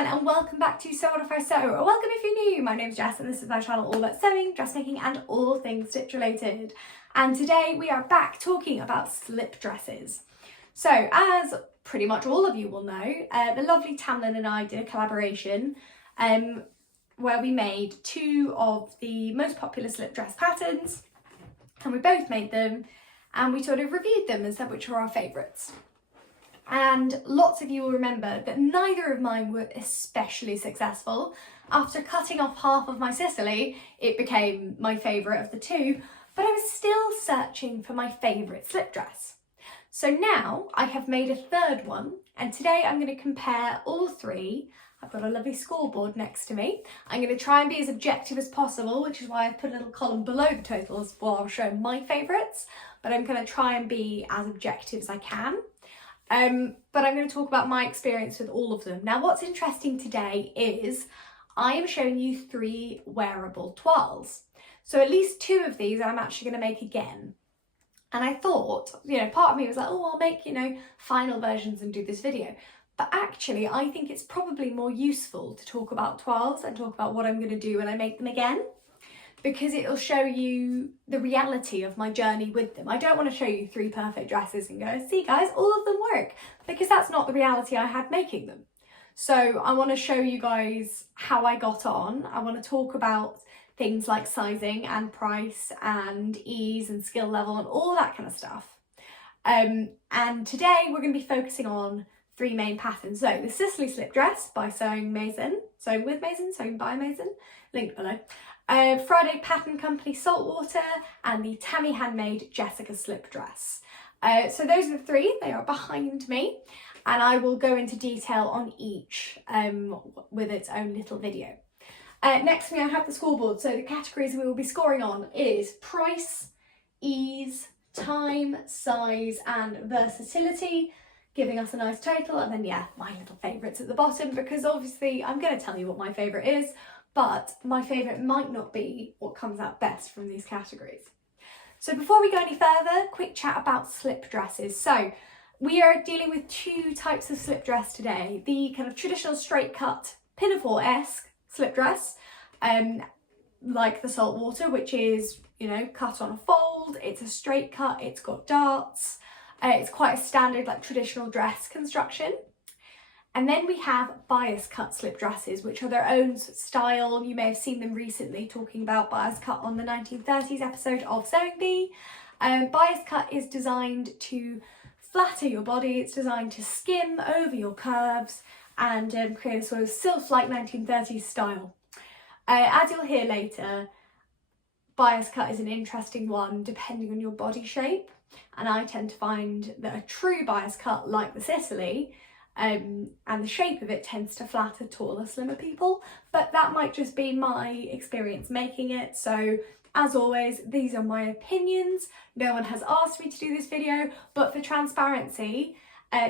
everyone, and welcome back to Sew What If I Sew, or welcome if you're new. My name's Jess and this is my channel all about sewing, dressmaking and all things stitch related. And today we are back talking about slip dresses. So as pretty much all of you will know, the lovely Tamlyn and I did a collaboration where we made two of the most popular slip dress patterns, and we both made them and we sort of reviewed them and said which are our favourites. And lots of you will remember that neither of mine were especially successful. After cutting off half of my Sicily, it became my favourite of the two, but I was still searching for my favourite slip dress. So now I have made a third one, and today I'm going to compare all three. I've got a lovely scoreboard next to me. I'm going to try and be as objective as possible, which is why I've put a little column below the totals while I'll show my favourites, but I'm going to try and be as objective as I can. But I'm going to talk about my experience with all of them. Now, what's interesting today is I am showing you three wearable toiles. So at least two of these I'm actually going to make again. And I thought, part of me was like, oh, I'll make, final versions and do this video. But actually, I think it's probably more useful to talk about toiles and talk about what I'm going to do when I make them again, because it'll show you the reality of my journey with them. I don't want to show you three perfect dresses and go, see guys, all of them work, because that's not the reality I had making them. So I want to show you guys how I got on. I want to talk about things like sizing and price and ease and skill level and all that kind of stuff. And today we're going to be focusing on three main patterns. So the Sicily slip dress by Sewing Mason, Sewing with Mason, Sewing by Mason, linked below. Friday Pattern Company Saltwater, and the Tammy Handmade Jessica slip dress. So those are the three, they are behind me, and I will go into detail on each with its own little video. Next to me I have the scoreboard, so the categories we will be scoring on is price, ease, time, size and versatility, giving us a nice total, and then my little favourites at the bottom, because obviously I'm going to tell you what my favourite is, but my favourite might not be what comes out best from these categories. So before we go any further, quick chat about slip dresses. So we are dealing with two types of slip dress today. The kind of traditional straight cut pinafore-esque slip dress, like the Saltwater, which is, cut on a fold, it's a straight cut, it's got darts, it's quite a standard like traditional dress construction. And then we have bias cut slip dresses, which are their own style. You may have seen them recently talking about bias cut on the 1930s episode of Sewing Bee. Bias cut is designed to flatter your body. It's designed to skim over your curves and create a sort of sylph-like 1930s style. As you'll hear later, bias cut is an interesting one depending on your body shape. And I tend to find that a true bias cut like the Sicily, and the shape of it tends to flatter taller, slimmer people, but that might just be my experience making it. So as always, these are my opinions. No one has asked me to do this video, but for transparency,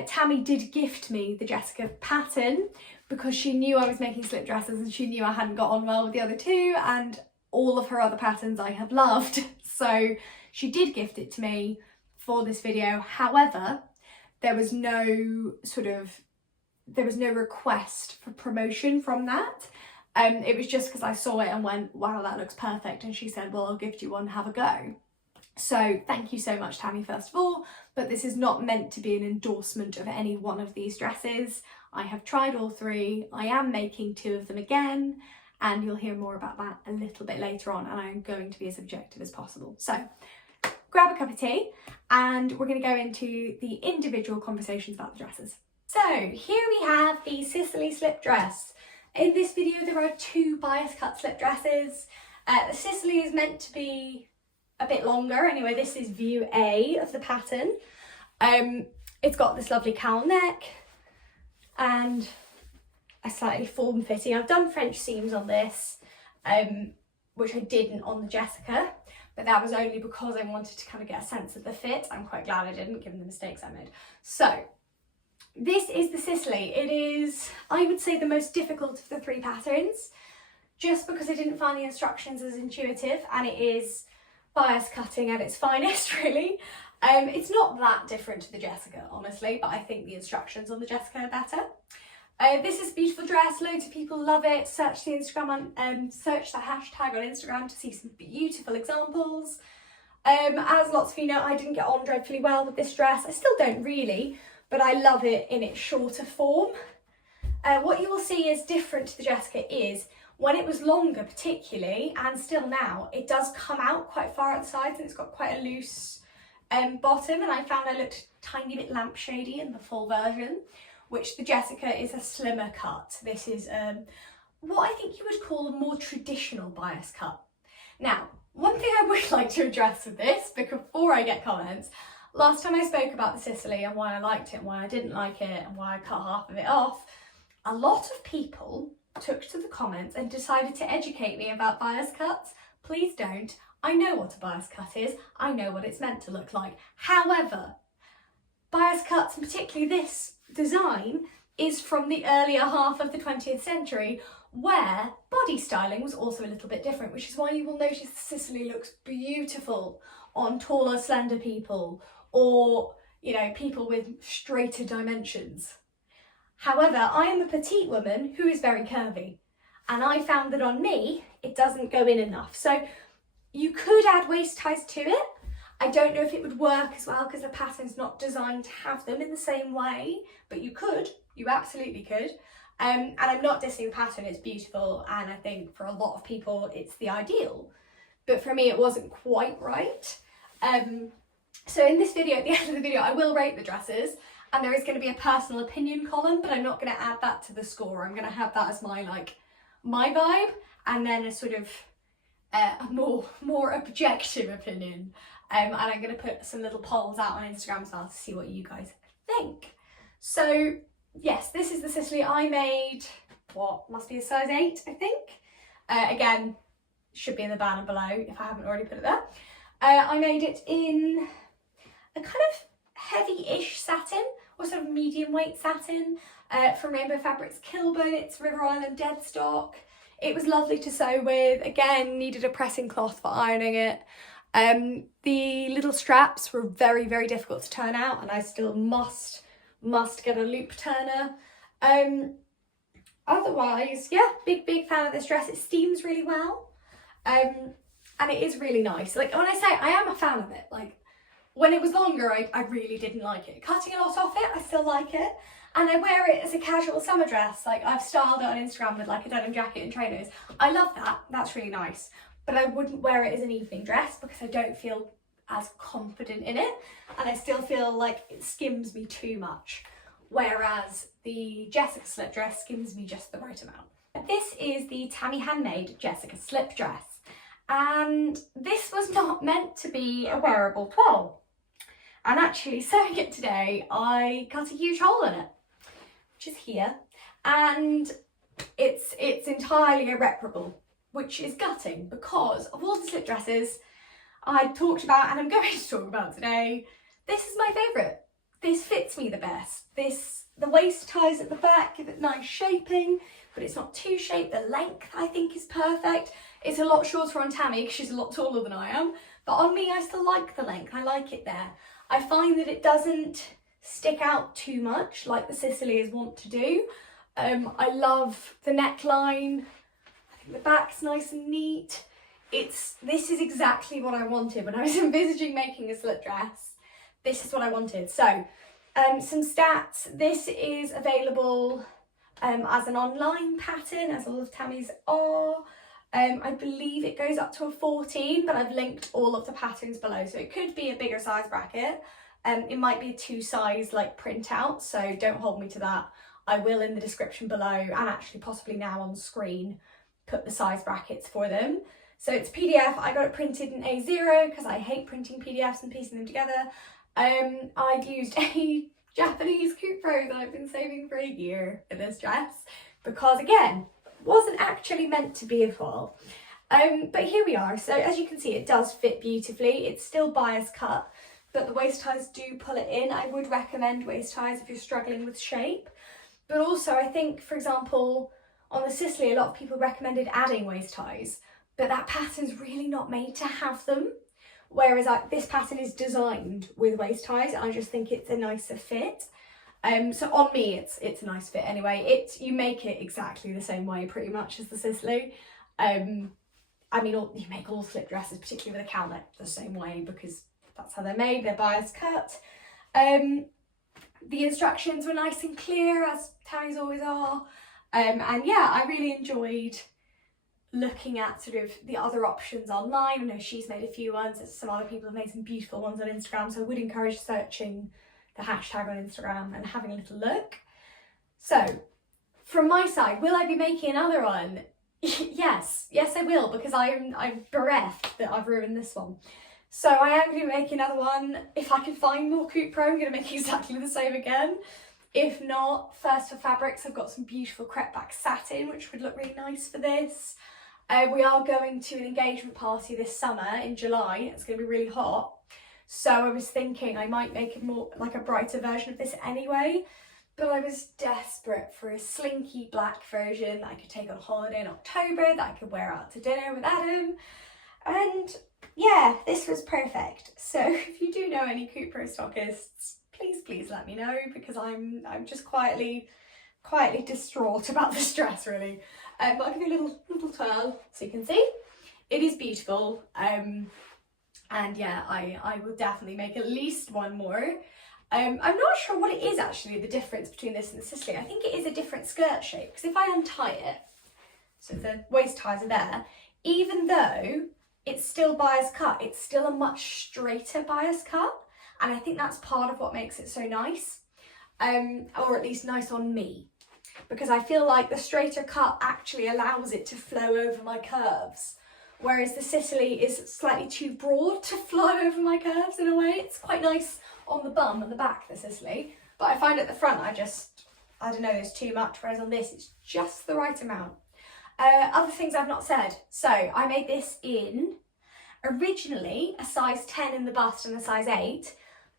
Tammy did gift me the Jessica pattern because she knew I was making slip dresses and she knew I hadn't got on well with the other two, and all of her other patterns I had loved. So she did gift it to me for this video. However, there was no request for promotion from that. It was just because I saw it and went, wow, that looks perfect. And she said, well, I'll gift you one, have a go. So thank you so much, Tammy, first of all, but this is not meant to be an endorsement of any one of these dresses. I have tried all three. I am making two of them again, and you'll hear more about that a little bit later on, and I'm going to be as objective as possible. So grab a cup of tea and we're going to go into the individual conversations about the dresses. So here we have the Sicily slip dress. In this video there are two bias cut slip dresses. The Sicily is meant to be a bit longer. Anyway, this is view A of the pattern. It's got this lovely cowl neck and a slightly form-fitting. I've done French seams on this, which I didn't on the Jessica, but that was only because I wanted to kind of get a sense of the fit. I'm quite glad I didn't, given the mistakes I made. So this is the Sicily. It is, I would say, the most difficult of the three patterns, just because I didn't find the instructions as intuitive, and it is bias cutting at its finest, really. It's not that different to the Jessica, honestly, but I think the instructions on the Jessica are better. This is a beautiful dress, loads of people love it. Search the hashtag on Instagram to see some beautiful examples. As lots of you know, I didn't get on dreadfully well with this dress. I still don't really, but I love it in its shorter form. What you will see is different to the Jessica is when it was longer particularly, and still now, it does come out quite far at the sides and it's got quite a loose bottom, and I found I looked a tiny bit lampshady in the full version, which the Jessica is a slimmer cut. This is what I think you would call a more traditional bias cut. Now, one thing I would like to address with this, before I get comments, last time I spoke about the Sicily and why I liked it and why I didn't like it and why I cut half of it off, a lot of people took to the comments and decided to educate me about bias cuts. Please don't. I know what a bias cut is. I know what it's meant to look like. However, bias cuts, and particularly this design, is from the earlier half of the 20th century, where body styling was also a little bit different, which is why you will notice the Sicily looks beautiful on taller, slender people, or, you know, people with straighter dimensions. However, I am a petite woman who is very curvy, and I found that on me, it doesn't go in enough. So you could add waist ties to it. I don't know if it would work as well because the pattern's not designed to have them in the same way, but you could, you absolutely could. And I'm not dissing the pattern, it's beautiful, and I think for a lot of people it's the ideal. But for me it wasn't quite right. So in this video, at the end of the video, I will rate the dresses, and there is going to be a personal opinion column, but I'm not going to add that to the score. I'm going to have that as my vibe, and then a sort of a more objective opinion. And I'm going to put some little polls out on Instagram as well to see what you guys think. So yes, this is the Sicily I made, what must be a size 8, I think. Again, should be in the banner below if I haven't already put it there. I made it in a kind of heavy-ish satin, or sort of medium weight satin, from Rainbow Fabrics Kilburn. It's River Island Deadstock. It was lovely to sew with. Again, needed a pressing cloth for ironing it. The little straps were very, very difficult to turn out, and I still must get a loop turner. Otherwise, yeah, big fan of this dress. It steams really well, and it is really nice. Like, when I say I am a fan of it, like when it was longer, I really didn't like it. Cutting a lot off it, I still like it. And I wear it as a casual summer dress. Like, I've styled it on Instagram with like a denim jacket and trainers. I love that, that's really nice. But I wouldn't wear it as an evening dress because I don't feel as confident in it. And I still feel like it skims me too much. Whereas the Jessica slip dress skims me just the right amount. This is the Tammy Handmade Jessica slip dress. And this was not meant to be a wearable toile. And actually, sewing it today, I cut a huge hole in it, which is here. And it's entirely irreparable, which is gutting because of all the slip dresses I talked about and I'm going to talk about today, this is my favourite. This fits me the best. The waist ties at the back give it nice shaping, but it's not too shaped. The length I think is perfect. It's a lot shorter on Tammy because she's a lot taller than I am, but on me I still like the length. I like it there. I find that it doesn't stick out too much like the Sicily is wont to do. I love the neckline. I think the back's nice and neat. This is exactly what I wanted when I was envisaging making a slip dress. This is what I wanted. So, some stats. This is available as an online pattern, as all of Tammy's are. I believe it goes up to a 14, but I've linked all of the patterns below, so it could be a bigger size bracket. It might be a 2 size like printout, so don't hold me to that. I will in the description below, and actually possibly now on screen, put the size brackets for them. So it's PDF. I got it printed in A0 because I hate printing PDFs and piecing them together. I've used a Japanese Kupro that I've been saving for a year for this dress because, again, wasn't actually meant to be a toile. But here we are. So as you can see, it does fit beautifully. It's still bias cut, but the waist ties do pull it in. I would recommend waist ties if you're struggling with shape. But also I think, for example, on the Sicily, a lot of people recommended adding waist ties, but that pattern's really not made to have them. Whereas this pattern is designed with waist ties, and I just think it's a nicer fit. So on me, it's a nice fit anyway. You make it exactly the same way pretty much as the Sicily. I mean, you make all slip dresses, particularly with a cowlet, the same way because that's how they're made. They're bias cut. The instructions were nice and clear, as Tammy's always are. And yeah, I really enjoyed looking at sort of the other options online. I know she's made a few ones, some other people have made some beautiful ones on Instagram, so I would encourage searching the hashtag on Instagram and having a little look. So from my side, will I be making another one? yes I will, because I'm bereft that I've ruined this one. So I am going to be making another one. If I can find more Cupro, I'm going to make exactly the same again. If not, First for Fabrics, I've got some beautiful crepe back satin, which would look really nice for this. We are going to an engagement party this summer in July. It's going to be really hot. So I was thinking I might make it more like a brighter version of this anyway. But I was desperate for a slinky black version that I could take on holiday in October, that I could wear out to dinner with Adam. And yeah, this was perfect. So if you do know any Cupro stockists, please let me know, because I'm just quietly distraught about this dress, really. But I'll give you a little twirl so you can see. It is beautiful. And yeah, I will definitely make at least one more. I'm not sure what it is actually, the difference between this and the Sicily. I think it is a different skirt shape, because if I untie it, so the waist ties are there, even though it's still bias cut, it's still a much straighter bias cut, and I think that's part of what makes it so nice, or at least nice on me, because I feel like the straighter cut actually allows it to flow over my curves, whereas the Sicily is slightly too broad to flow over my curves in a way. It's quite nice on the bum and the back, the Sicily, but I find at the front I don't know, there's too much, whereas on this it's just the right amount. Other things I've not said. So I made this in originally a size 10 in the bust and a size 8,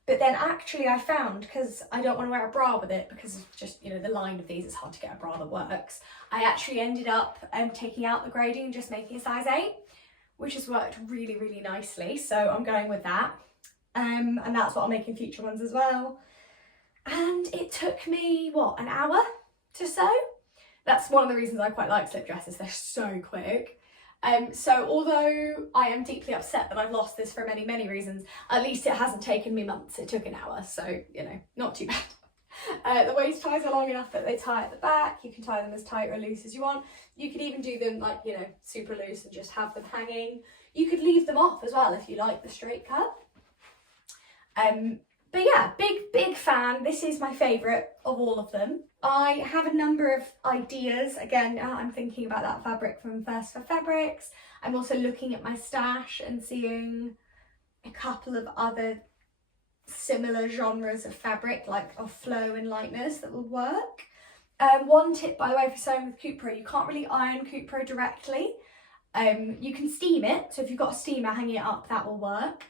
but then actually I found, because I don't want to wear a bra with it because of just, the line of these, it's hard to get a bra that works, I actually ended up taking out the grading and just making a size 8, which has worked really, really nicely. So I'm going with that. And that's what I'll make in future ones as well. And it took me, what, an hour to sew? That's one of the reasons I quite like slip dresses, they're so quick. So although I am deeply upset that I've lost this for many, many reasons, at least it hasn't taken me months, it took an hour, so, not too bad. The waist ties are long enough that they tie at the back. You can tie them as tight or loose as you want. You could even do them like, super loose and just have them hanging. You could leave them off as well if you like the straight cut. But yeah, big fan. This is my favourite of all of them. I have a number of ideas. Again, I'm thinking about that fabric from First for Fabrics. I'm also looking at my stash and seeing a couple of other similar genres of fabric, like of flow and lightness, that will work. One tip, by the way, for sewing with Cupro, you can't really iron Cupro directly. You can steam it, so if you've got a steamer hanging it up, that will work.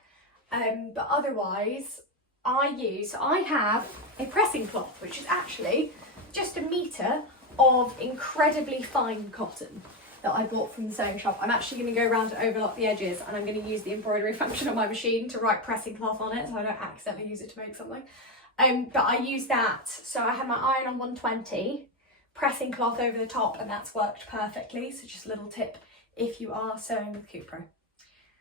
But otherwise, I have a pressing cloth, which is actually just 1 metre of incredibly fine cotton that I bought from the sewing shop. I'm actually going to go around to overlock the edges, and I'm going to use the embroidery function on my machine to write pressing cloth on it, so I don't accidentally use it to make something. But I use that, so I have my iron on 120, pressing cloth over the top, and that's worked perfectly. So just a little tip if you are sewing with Cupro.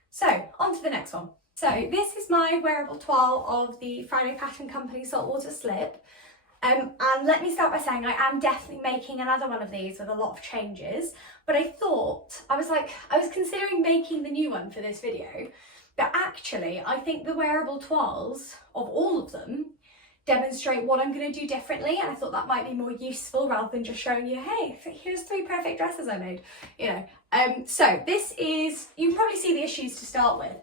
So on to the next one. So this is my wearable toile of the Friday Pattern Company Saltwater slip. And let me start by saying I am definitely making another one of these with a lot of changes, but I was considering making the new one for this video, but actually I think the wearable toiles of all of them demonstrate what I'm going to do differently, and I thought that might be more useful rather than just showing you, hey, here's 3 perfect dresses I made, So this is, you can probably see the issues to start with.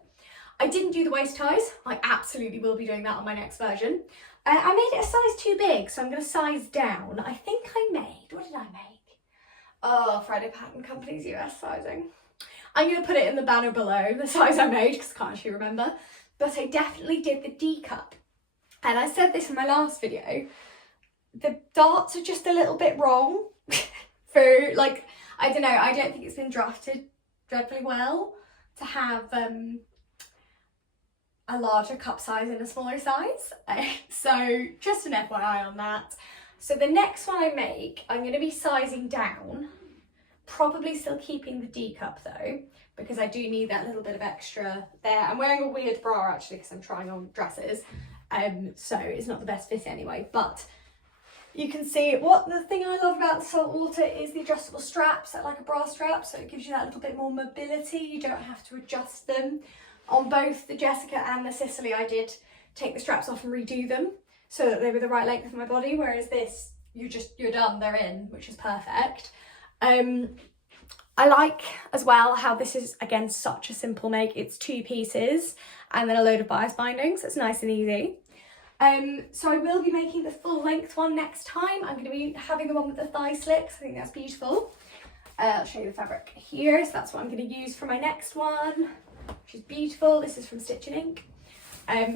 I didn't do the waist ties. I absolutely will be doing that on my next version. I made it a size too big, so I'm going to size down. I think I made, what did I make? Oh, Friday Pattern Company's US sizing. I'm going to put it in the banner below, the size I made, because I can't actually remember. But I definitely did the D cup. And I said this in my last video, the darts are just a little bit wrong for, like, I don't know, I don't think it's been drafted dreadfully well to have a larger cup size and a smaller size. So just an FYI on that. So the next one I make, I'm going to be sizing down, probably still keeping the D cup though, because I do need that little bit of extra there. I'm wearing a weird bra actually because I'm trying on dresses, so it's not the best fit anyway, but you can see what the thing I love about the Saltwater is the adjustable straps, like a bra strap, so it gives you that little bit more mobility. You don't have to adjust them. On both the Jessica and the Sicily, I did take the straps off and redo them so that they were the right length for my body, whereas this, you're done, they're in, which is perfect. I like as well how this is, again, such a simple make. It's 2 pieces and then a load of bias bindings. It's nice and easy. So I will be making the full length one next time. I'm going to be having the one with the thigh slicks. I think that's beautiful. I'll show you the fabric here. So that's what I'm going to use for my next one, which is beautiful. This is from Stitch and Ink.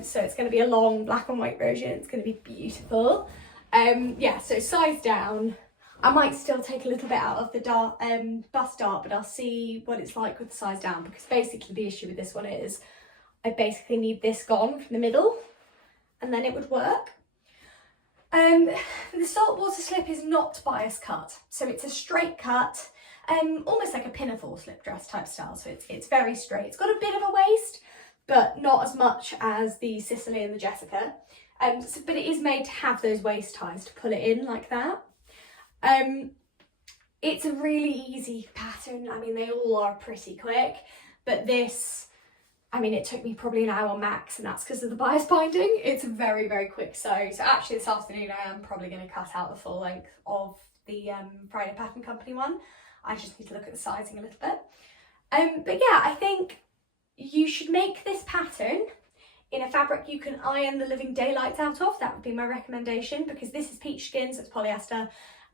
So it's going to be a long black and white version. It's going to be beautiful. Yeah, so size down. I might still take a little bit out of the dart, bust dart, but I'll see what it's like with the size down, because basically the issue with this one is I basically need this gone from the middle and then it would work. The Saltwater slip is not bias cut, so it's a straight cut, almost like a pinafore slip dress type style, so it's very straight. It's got a bit of a waist, but not as much as the Sicily and the Jessica, but it is made to have those waist ties to pull it in like that. It's a really easy pattern. I mean, they all are pretty quick, but this, I mean, it took me probably an hour max, and that's because of the bias binding. It's a very, very quick sew. So actually this afternoon I am probably going to cut out the full length of the Friday Pattern Company one. I just need to look at the sizing a little bit. But yeah, I think you should make this pattern in a fabric you can iron the living daylights out of. That would be my recommendation, because this is peach skin, so it's polyester,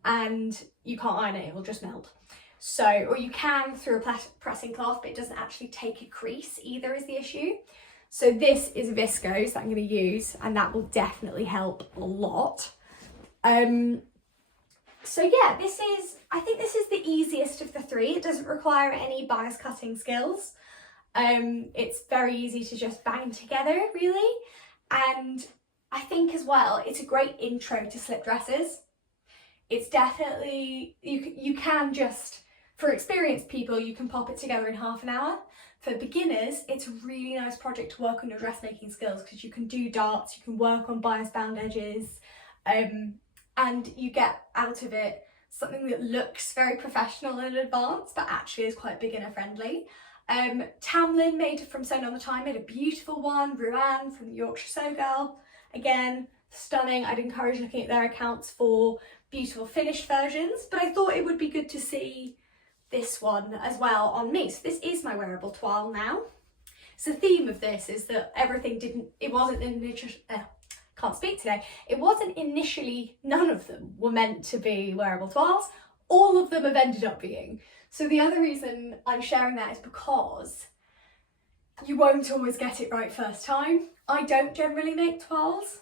and you can't iron it, it will just melt. So, or you can through a pressing cloth, but it doesn't actually take a crease either is the issue. So this is viscose that I'm going to use, and that will definitely help a lot. So yeah, I think this is the easiest of the 3. It doesn't require any bias cutting skills. It's very easy to just bang together, really. And I think as well, it's a great intro to slip dresses. It's definitely, you can just, for experienced people, you can pop it together in half an hour. For beginners, it's a really nice project to work on your dressmaking skills, because you can do darts, you can work on bias bound edges, and you get out of it something that looks very professional and advanced, but actually is quite beginner friendly. Tamlyn, made from Sewn on the Time, made a beautiful one. Ruan from the Yorkshire Sew Girl, again, stunning. I'd encourage looking at their accounts for beautiful finished versions, but I thought it would be good to see this one as well on me. So this is my wearable toile now. So the theme of this is that none of them were meant to be wearable toiles. All of them have ended up being. So the other reason I'm sharing that is because you won't always get it right first time. I don't generally make toiles,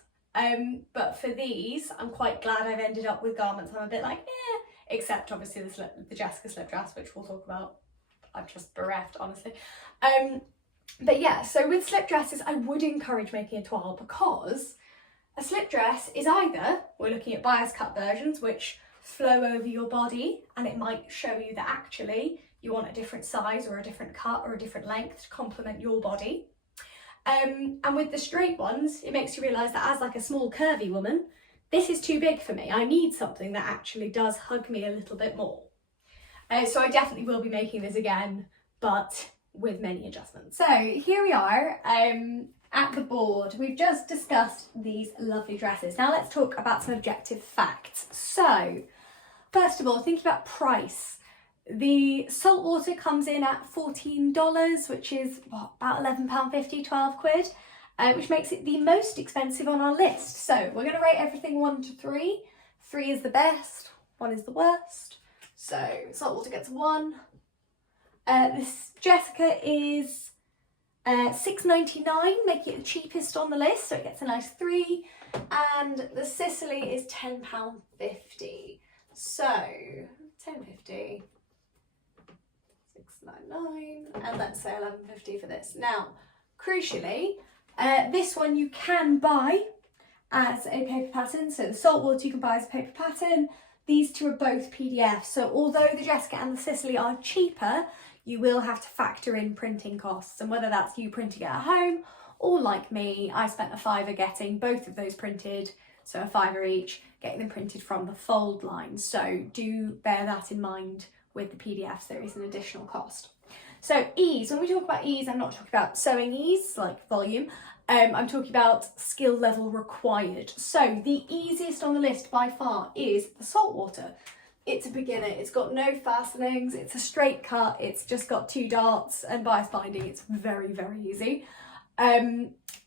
but for these, I'm quite glad I've ended up with garments I'm a bit like, except obviously the Jessica slip dress, which we'll talk about. I'm just bereft, honestly. But yeah, so with slip dresses, I would encourage making a toile, because a slip dress is either, we're looking at bias cut versions, which flow over your body, and it might show you that actually you want a different size or a different cut or a different length to complement your body. And with the straight ones, it makes you realise that as like a small curvy woman, this is too big for me. I need something that actually does hug me a little bit more. So I definitely will be making this again, but with many adjustments. So here we are at the board. We've just discussed these lovely dresses. Now let's talk about some objective facts. So first of all, thinking about price. The Saltwater comes in at $14, which is about £11.50, 12 quid, which makes it the most expensive on our list. So we're going to rate everything 1 to 3. 3 is the best, 1 is the worst. So Saltwater gets 1. This Jessica is $6.99, making it the cheapest on the list, so it gets a nice 3. And the Sicily is £10.50. So £10.50. $6.99, and let's say $11.50 for this. Now, crucially, This one you can buy as a paper pattern. So the Saltwater you can buy as a paper pattern. These two are both PDFs. So although the Jessica and the Sicily are cheaper, you will have to factor in printing costs. And whether that's you printing it at home or like me, I spent a £5 getting both of those printed. So a £5 each, getting them printed from the fold line. So do bear that in mind with the PDFs, there is an additional cost. So ease, when we talk about ease, I'm not talking about sewing ease, like volume, I'm talking about skill level required. So the easiest on the list by far is the Saltwater. It's a beginner, it's got no fastenings, it's a straight cut, it's just got 2 darts and bias binding, it's very, very easy.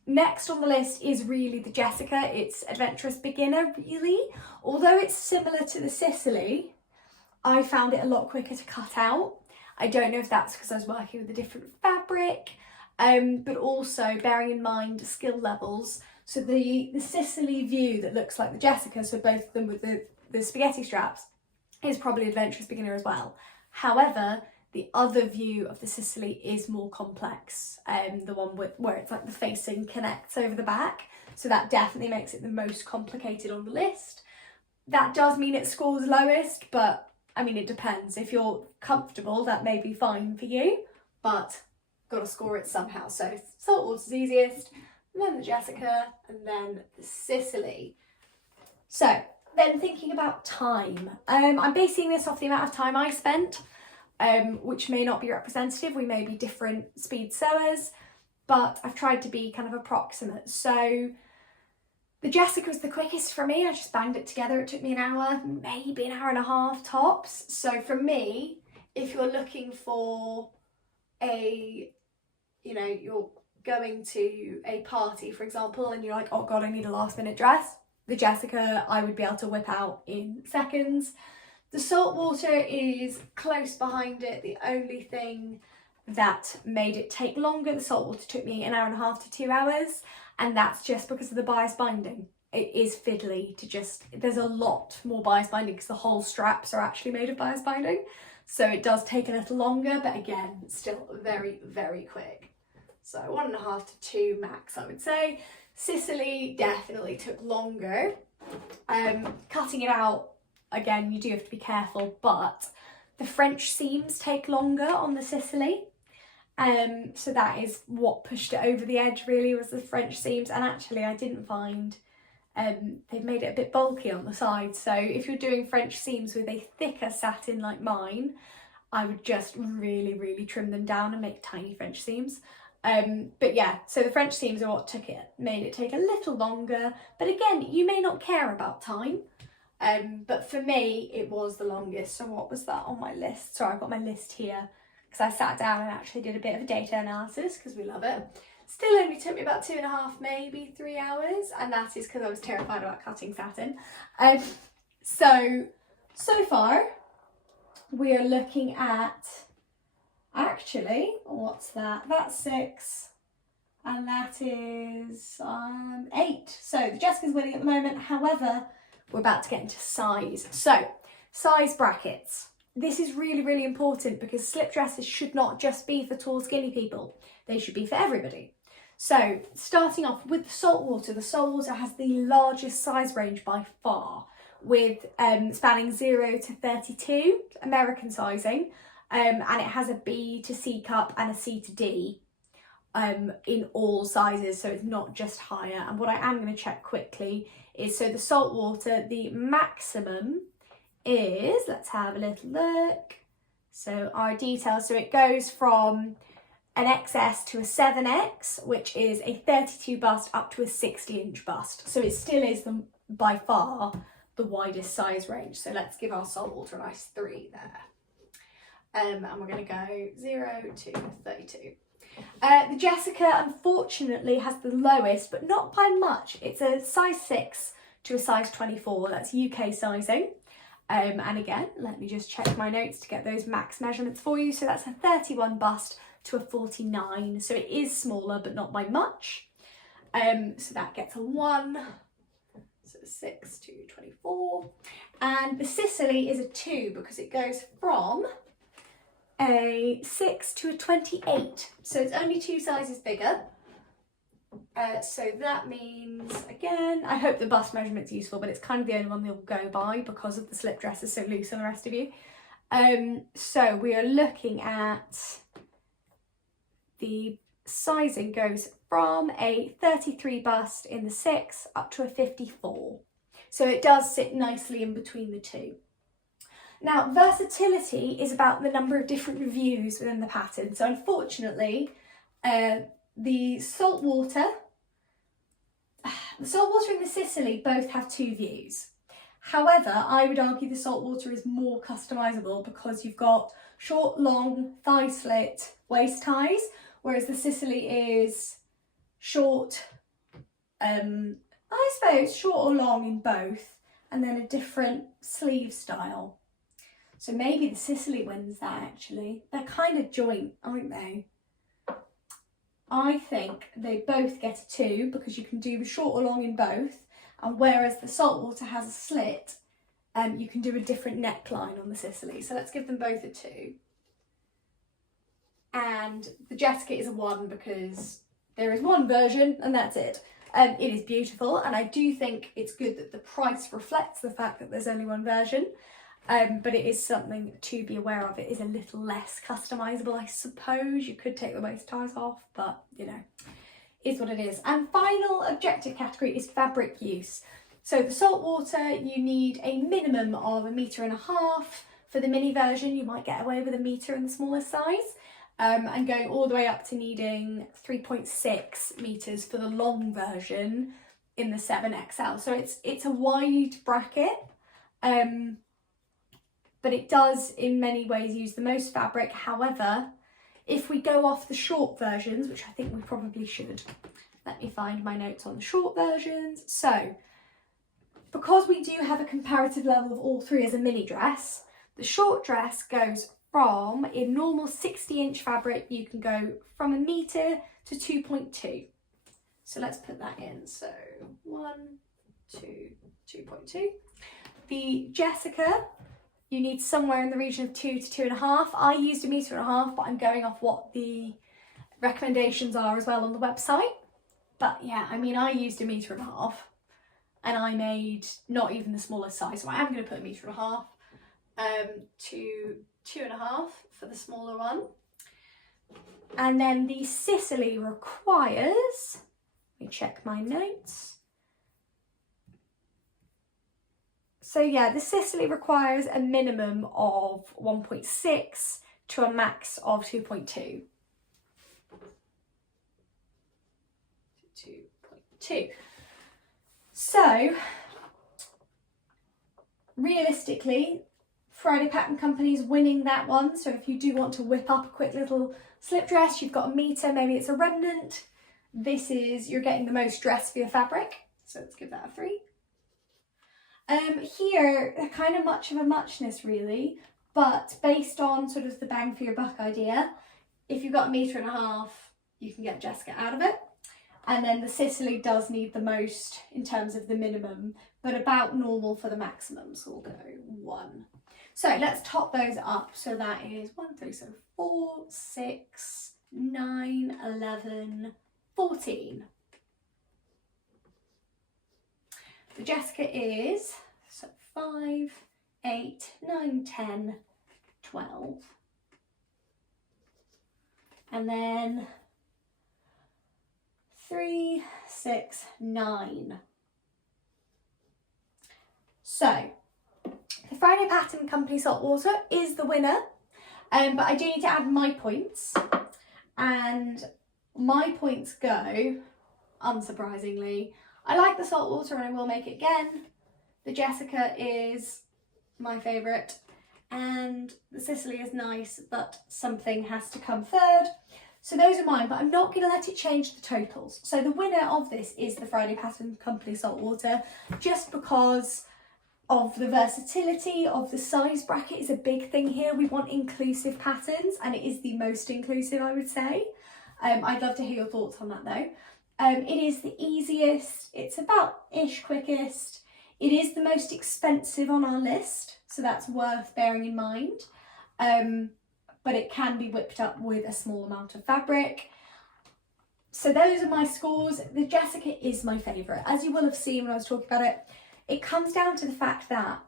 Next on the list is really the Jessica. It's adventurous beginner really. Although it's similar to the Sicily, I found it a lot quicker to cut out. I don't know if that's because I was working with a different fabric, but also bearing in mind skill levels. So the Sicily view that looks like the Jessica, so both of them with the spaghetti straps, is probably adventurous beginner as well. However, the other view of the Sicily is more complex, the one where it's like the facing connects over the back. So that definitely makes it the most complicated on the list. That does mean it scores lowest, but I mean, it depends. If you're comfortable, that may be fine for you, but got to score it somehow. So Saltwater's easiest, and then the Jessica, and then the Sicily. So then thinking about time, I'm basing this off the amount of time I spent, which may not be representative. We may be different speed sewers, but I've tried to be kind of approximate. So the Jessica was the quickest for me. I just banged it together. It took me an hour, maybe an hour and a half tops. So for me, if you're looking for you're going to a party, for example, and you're like, oh God, I need a last minute dress, the Jessica, I would be able to whip out in seconds. The Saltwater is close behind it. The only thing that made it take longer, the Saltwater took me an hour and a half to 2 hours, and that's just because of the bias binding. It is fiddly to there's a lot more bias binding because the whole straps are actually made of bias binding. So it does take a little longer, but again, still very, very quick. So 1.5 to 2 max, I would say. Sicily definitely took longer. Cutting it out, again, you do have to be careful, but the French seams take longer on the Sicily. So that is what pushed it over the edge really, was the French seams. And actually I didn't find, they've made it a bit bulky on the side. So if you're doing French seams with a thicker satin like mine, I would just really, really trim them down and make tiny French seams. But yeah, so the French seams are what made it take a little longer. But again, you may not care about time. But for me, it was the longest. So what was that on my list? Sorry, I've got my list here because I sat down and actually did a bit of a data analysis because we love it. Still only took me about 2.5, maybe 3 hours. And that is because I was terrified about cutting satin. So far, we are looking at, actually, what's that? That's 6. And that is 8. So the Jessica's winning at the moment. However, we're about to get into size. So, size brackets. This is really, really important because slip dresses should not just be for tall, skinny people. They should be for everybody. So, starting off with the Saltwater has the largest size range by far, with spanning 0 to 32 American sizing, and it has a B to C cup and a C to D in all sizes, so it's not just higher. And what I am going to check quickly is, so the Saltwater, the maximum is, let's have a little look. So our details, so it goes from an XS to a 7X, which is a 32 bust up to a 60-inch bust. So it still is by far the widest size range. So let's give our Saltwater a nice 3 there. And we're going to go 0 to 32. The Jessica, unfortunately, has the lowest, but not by much. It's a size 6 to a size 24. That's UK sizing. And again, let me just check my notes to get those max measurements for you. So that's a 31 bust to a 49. So it is smaller, but not by much. So that gets a 1. So 6 to 24. And the Sicily is a 2 because it goes from a 6 to a 28. So it's only 2 sizes bigger. So that means, again, I hope the bust measurement's useful, but it's kind of the only one they'll go by because of the slip dress is so loose on the rest of you. So we are looking at the sizing goes from a 33 bust in the 6 up to a 54. So it does sit nicely in between the two. Now, versatility is about the number of different views within the pattern. So unfortunately, the Saltwater and the Sicily both have 2 views. However, I would argue the Saltwater is more customisable because you've got short, long, thigh slit waist ties, whereas the Sicily is short, I suppose short or long in both, and then a different sleeve style. So maybe the Sicily wins that actually. They're kind of joint, aren't they? I think they both get a 2 because you can do short or long in both, and whereas the Saltwater has a slit, you can do a different neckline on the Sicily. So let's give them both a 2. And the Jessica is a 1 because there is one version and that's it. It is beautiful, and I do think it's good that the price reflects the fact that there's only one version. But it is something to be aware of. It is a little less customisable, I suppose. You could take the waist ties off, but you know, is what it is. And final objective category is fabric use. So the Saltwater, you need a minimum of 1.5 meters. For the mini version, you might get away with 1 meter in the smallest size, and going all the way up to needing 3.6 meters for the long version in the 7XL. So it's a wide bracket. But it does in many ways use the most fabric. However, if we go off the short versions, which I think we probably should, let me find my notes on the short versions. So, because we do have a comparative level of all 3 as a mini dress, the short dress goes from, in normal 60-inch fabric, you can go from 1 meter to 2.2. So let's put that in. So 1, 2, 2.2. The Jessica, you need somewhere in the region of 2 to 2.5. I used 1.5 meters, but I'm going off what the recommendations are as well on the website. But yeah, I mean, I used 1.5 meters, and I made not even the smallest size. So I am going to put 1.5 meters to 2.5 for the smaller one. And then the Sicily requires, let me check my notes. So yeah, the Sicily requires a minimum of 1.6 to a max of 2.2. 2.2. So, realistically, Friday Pattern Company's winning that one. So if you do want to whip up a quick little slip dress, you've got 1 meter, maybe it's a remnant. This is, you're getting the most dress for your fabric. So let's give that a 3. Here, they're kind of much of a muchness really, but based on sort of the bang for your buck idea, if you've got 1.5 meters, you can get Jessica out of it. And then the Sicily does need the most in terms of the minimum, but about normal for the maximum, so we'll go 1. So let's top those up. So that is 1, 3, so 4, 6, 9, 11, 14. The Jessica is, so 5, 8, 9, 10, 12. And then 3, 6, 9. So, the Friday Pattern Company Saltwater is the winner, but I do need to add my points. And my points go, unsurprisingly, I like the Saltwater and I will make it again. The Jessica is my favourite, and the Sicily is nice, but something has to come third. So those are mine, but I'm not going to let it change the totals. So the winner of this is the Friday Pattern Company Saltwater, just because of the versatility of the size bracket is a big thing here. We want inclusive patterns, and it is the most inclusive, I would say. I'd love to hear your thoughts on that though. It is the easiest, it's about-ish quickest. It is the most expensive on our list, so that's worth bearing in mind. But it can be whipped up with a small amount of fabric. So those are my scores. The Jessica is my favourite. As you will have seen when I was talking about it, it comes down to the fact that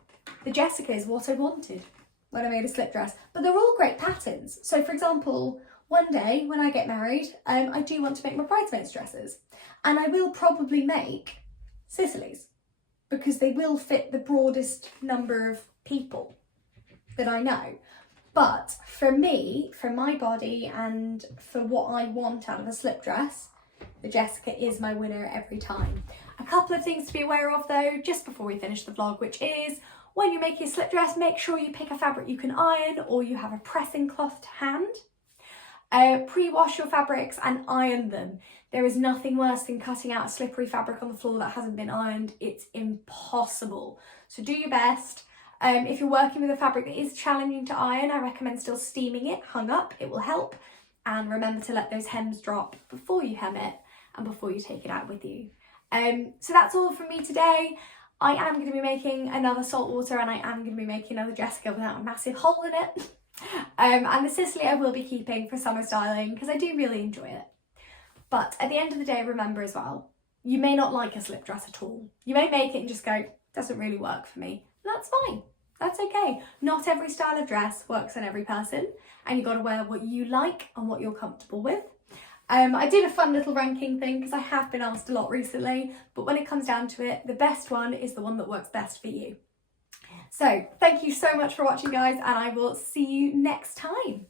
the Jessica is what I wanted when I made a slip dress, but they're all great patterns. So for example, one day when I get married, I do want to make my bridesmaids dresses, and I will probably make Sicily's because they will fit the broadest number of people that I know. But for me, for my body and for what I want out of a slip dress, the Jessica is my winner every time. A couple of things to be aware of though, just before we finish the vlog, which is when you're making a slip dress, make sure you pick a fabric you can iron or you have a pressing cloth to hand. Pre-wash your fabrics and iron them. There is nothing worse than cutting out a slippery fabric on the floor that hasn't been ironed. It's impossible. So do your best. If you're working with a fabric that is challenging to iron, I recommend still steaming it, hung up, it will help. And remember to let those hems drop before you hem it and before you take it out with you. So that's all from me today. I am going to be making another saltwater and I am going to be making another Jessica without a massive hole in it. And the Sicily I will be keeping for summer styling because I do really enjoy it. But at the end of the day, remember as well, you may not like a slip dress at all. You may make it and just go, doesn't really work for me. That's fine. That's okay. Not every style of dress works on every person, and you've got to wear what you like and what you're comfortable with. I did a fun little ranking thing because I have been asked a lot recently, but when it comes down to it, the best one is the one that works best for you. So thank you so much for watching, guys, and I will see you next time.